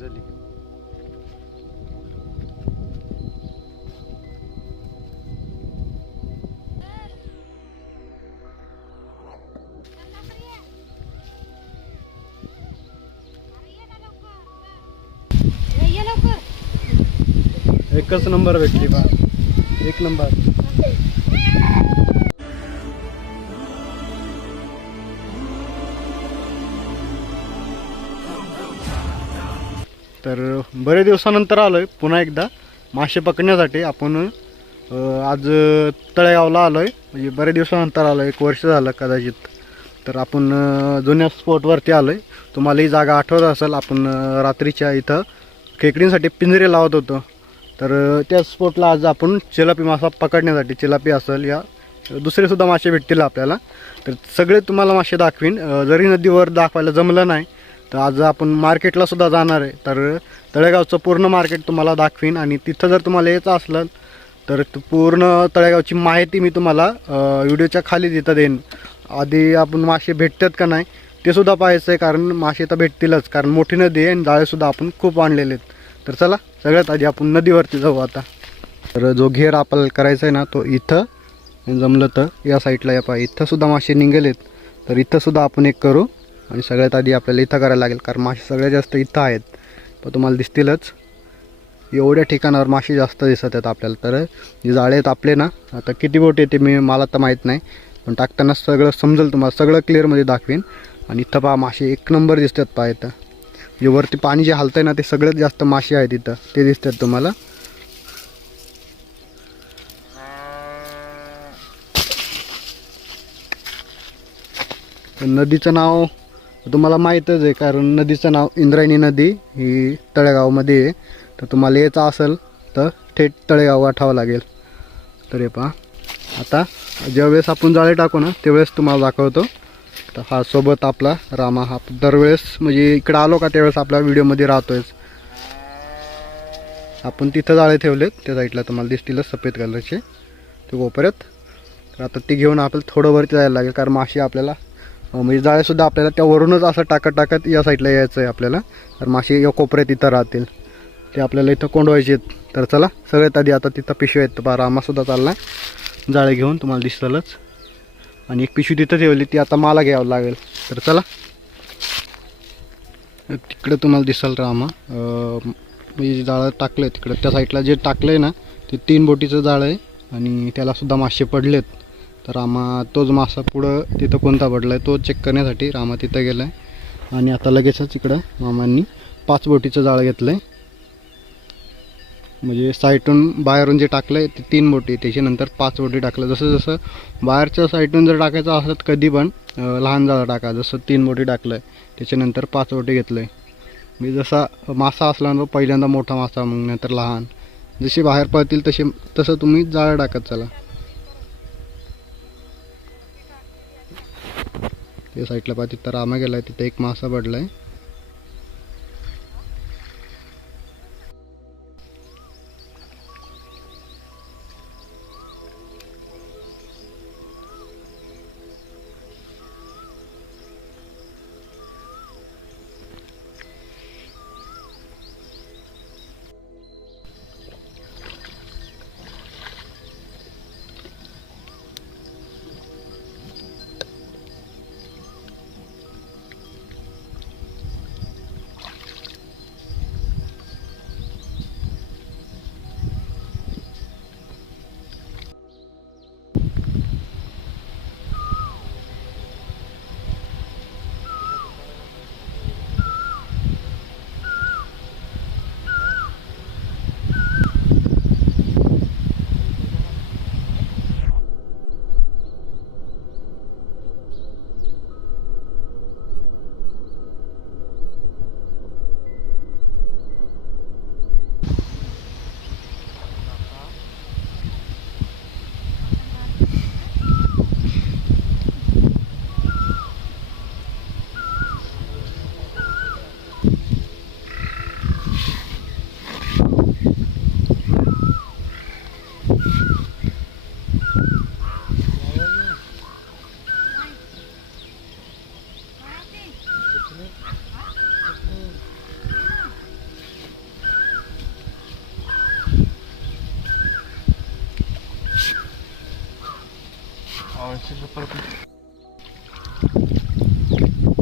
झाली. एकच नंबर भेटली बा, एक नंबर. तर बरेच दिवसानंतर आलोय पुन्हा एकदा मासे पकडण्यासाठी. आपण आज तळेगावला आलोय, म्हणजे बरेच दिवसानंतर आलोय, 1 वर्ष झालं कदाचित. तर आपण जुन्या स्पॉटवरती आलोय. तुम्हाला ही जागा आठवत असेल, आपण रात्रीच्या इथं खेकडींसाठी पिंजरे लावत होतो. तर त्या स्पॉटला आज आपण चिलापी मासा पकडण्यासाठी, चिलापी असेल या दुसरेसुद्धा मासे भेटतील आपल्याला. तर सगळे तुम्हाला मासे दाखवीन. जरी नदीवर दाखवायला जमलं नाही तर आज आपण मार्केटला सुद्धा जाणार आहे. तर तळेगावचं पूर्ण मार्केट तुम्हाला दाखवीन आणि तिथं जर तुम्हाला यायचं असलं तर पूर्ण तळेगावची माहिती मी तुम्हाला व्हिडिओच्या खाली तिथं देईन. आधी आपण मासे भेटतात का नाही ते सुद्धा पाहायचं आहे, कारण मासे तर भेटतीलच, कारण मोठी नदी आहे आणि जाळेसुद्धा आपण खूप आणलेले आहेत. तर चला सगळ्यात आधी आपण नदीवरती जाऊ आता. तर जो घेर आपल्याला करायचा आहे ना तो इथं जमलं तर या साईडला या पाय इथंसुद्धा मासे निघालेत. तर इथंसुद्धा आपण एक करू आणि सगळ्यात आधी आपल्याला इथं करायला लागेल, कारण मासे सगळ्यात जास्त इथं आहेत. पण तुम्हाला दिसतीलच एवढ्या ठिकाणावर मासे जास्त दिसत आहेत आपल्याला. तर जे जाळे आहेत आपले ना, आता किती बोट येते मला तर माहीत नाही, पण टाकताना सगळं समजेल तुम्हाला, सगळं क्लिअरमध्ये दाखवीन. आणि इथं पहा मासे एक नंबर दिसतात. पहा इथं जे वरती पाणी जे हलतंय ना ते सगळ्यात जास्त मासे आहेत इथं, ते दिसतात तुम्हाला. नदीचं नाव तुम्हाला माहीतच आहे, कारण नदीचं नाव इंद्रायणी नदी ही तळेगावमध्ये आहे. तर तुम्हाला यायचं असेल तर थेट तळेगाव गाठावं लागेल. तर हे पहा, आता ज्यावेळेस आपण जाळे टाकू ना त्यावेळेस तुम्हाला दाखवतो. तर हा सोबत आपला रामा, हा दरवेळेस म्हणजे इकडं आलो का त्यावेळेस आपल्या व्हिडिओमध्ये राहतोयच. आपण तिथं जाळे ठेवलेत त्या साईडला, तुम्हाला दिसतीलच सफेद कलरचे ते कोपऱ्यात. तर आता ते घेऊन आपल्याला थोडं वरती जायला लागेल, कारण मासे आपल्याला म्हणजे जाळेसुद्धा आपल्याला त्यावरूनच असं टाकत टाकत या साईडला यायचं आहे आपल्याला. तर मासे या कोपऱ्यात इथं राहतील, ते आपल्याला इथं कोंडवायचे आहेत. तर चला सगळ्यात आधी आता तिथं पिशव्या आहेत. बा रामासुद्धा चालला आहे जाळे घेऊन, तुम्हाला दिसतलच. आणि एक पिशवी तिथं ठेवली, ती आता मला घ्यावं लागेल. तर चला तिकडे तुम्हाला दिसाल रामा, म्हणजे जाळं टाकलं आहे तिकडं त्या साईडला. जे टाकलं आहे ना ते 3 बोटीचं जाळं आहे आणि त्यालासुद्धा मासे पडलेत. तर रामा तोच मासा पुढं तिथं कोणता पडला आहे तो चेक करण्यासाठी रामा तिथं गेला आहे. आणि आता लगेचच इकडं मामांनी 5 बोटीचं जाळं घेतलं आहे. म्हणजे साईटून बाहेरून जे टाकलं आहे ते 3 बोटी, त्याच्यानंतर 5 बोटी टाकलं. जसं जसं बाहेरच्या साईटून जर टाकायचं असलं तर कधी पण लहान जाळं टाका. जसं 3 बोटी टाकलं आहे त्याच्यानंतर 5 बोटी घेतलं आहे. म्हणजे जसा मासा असला ना पहिल्यांदा मोठा मासा, मग नंतर लहान, जसे बाहेर पडतील तसं तुम्ही जाळं टाकत चला. त्या साईडला पहा तिथं रामा गेला आहे, तिथं एक मासा पडला आहे.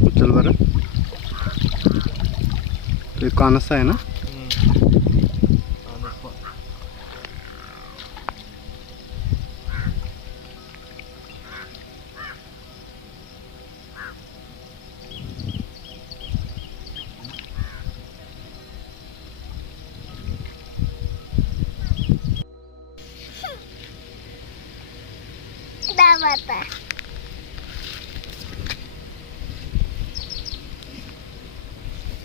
उचल बरं. ते कानसा आहे ना. Bata.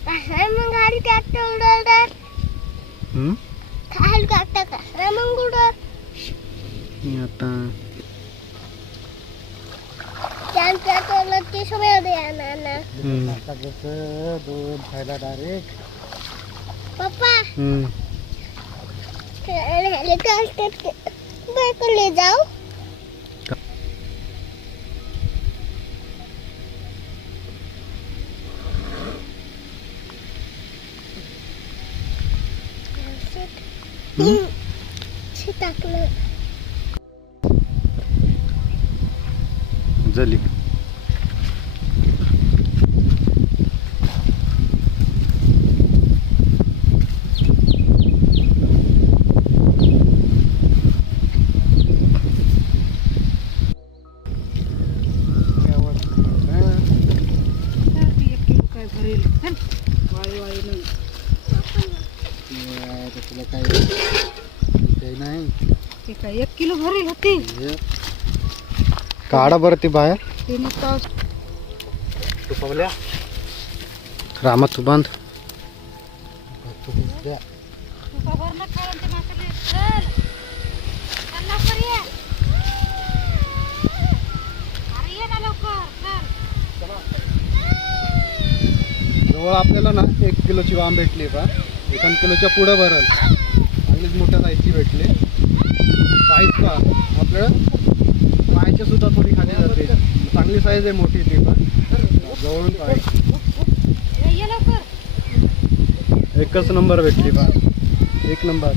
Kasar menggali tractor udah. Kahal kata kasar mengudah. Ini आता Jangan tractor lagi sampai ada anak-anak. दोन खायला direct. Papa. Hele tractor berapa le jauh? टाकलं झाली. काय भरेल वाळी वाळी नाही तुला काय काही नाही. ते काय 1 किलो भरेल होते काढा बरं ती बाहेर. ते नुसतं तू पवल्या रामा तू बांध. भरणं खायला ते माकडे चल चल लवकर ये. अरे ये ना लवकर चल. जवळ आपल्याला ना 1 किलोची वाम भेटली का 1 किलोच्या पुढं भरल. चांगलीच मोठ्या साईजची भेटली. साईज का आपल्याला पायाच्या सुद्धा थोडी खाली जाते. चांगली साईज आहे मोठी ती पण जवळून पाय ये लवकर. एकच नंबर भेटली बा. 1 नंबर.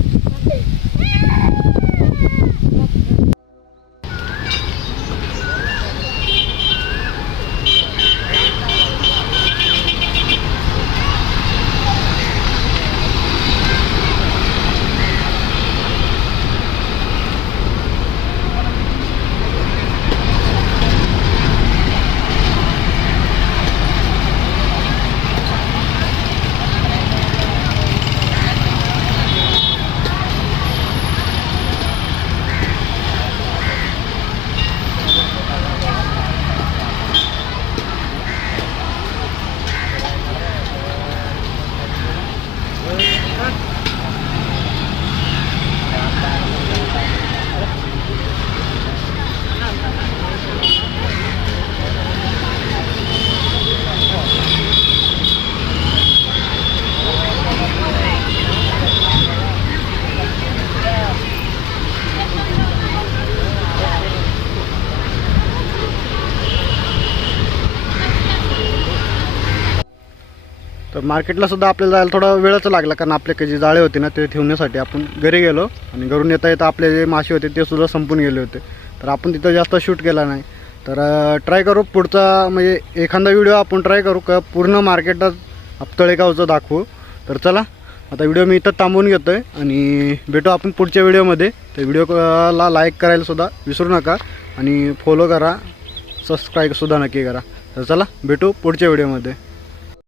तर मार्केटला सुद्धा आपल्याला जायला थोडा वेळच लागला कारण आपले जे जाळे होते ना ते ठेवण्यासाठी आपण घरी गेलो आणि घरून येता येता आपले जे मासे होते ते सुद्धा संपून गेले होते. तर आपण तिथं जास्त शूट केला नाही. तर ट्राय करू पुढचा म्हणजे एखादा व्हिडिओ आपण ट्राय करू का पूर्ण मार्केटात तळेगावचं दाखवू. तर चला आता व्हिडिओ मी इथं थांबवून घेतो आहे आणि भेटू आपण पुढच्या व्हिडिओमध्ये. तर व्हिडिओला लाईक करायला सुद्धा विसरू नका आणि फॉलो करा सबस्क्राईबसुद्धा नक्की करा. तर चला भेटू पुढच्या व्हिडिओमध्ये.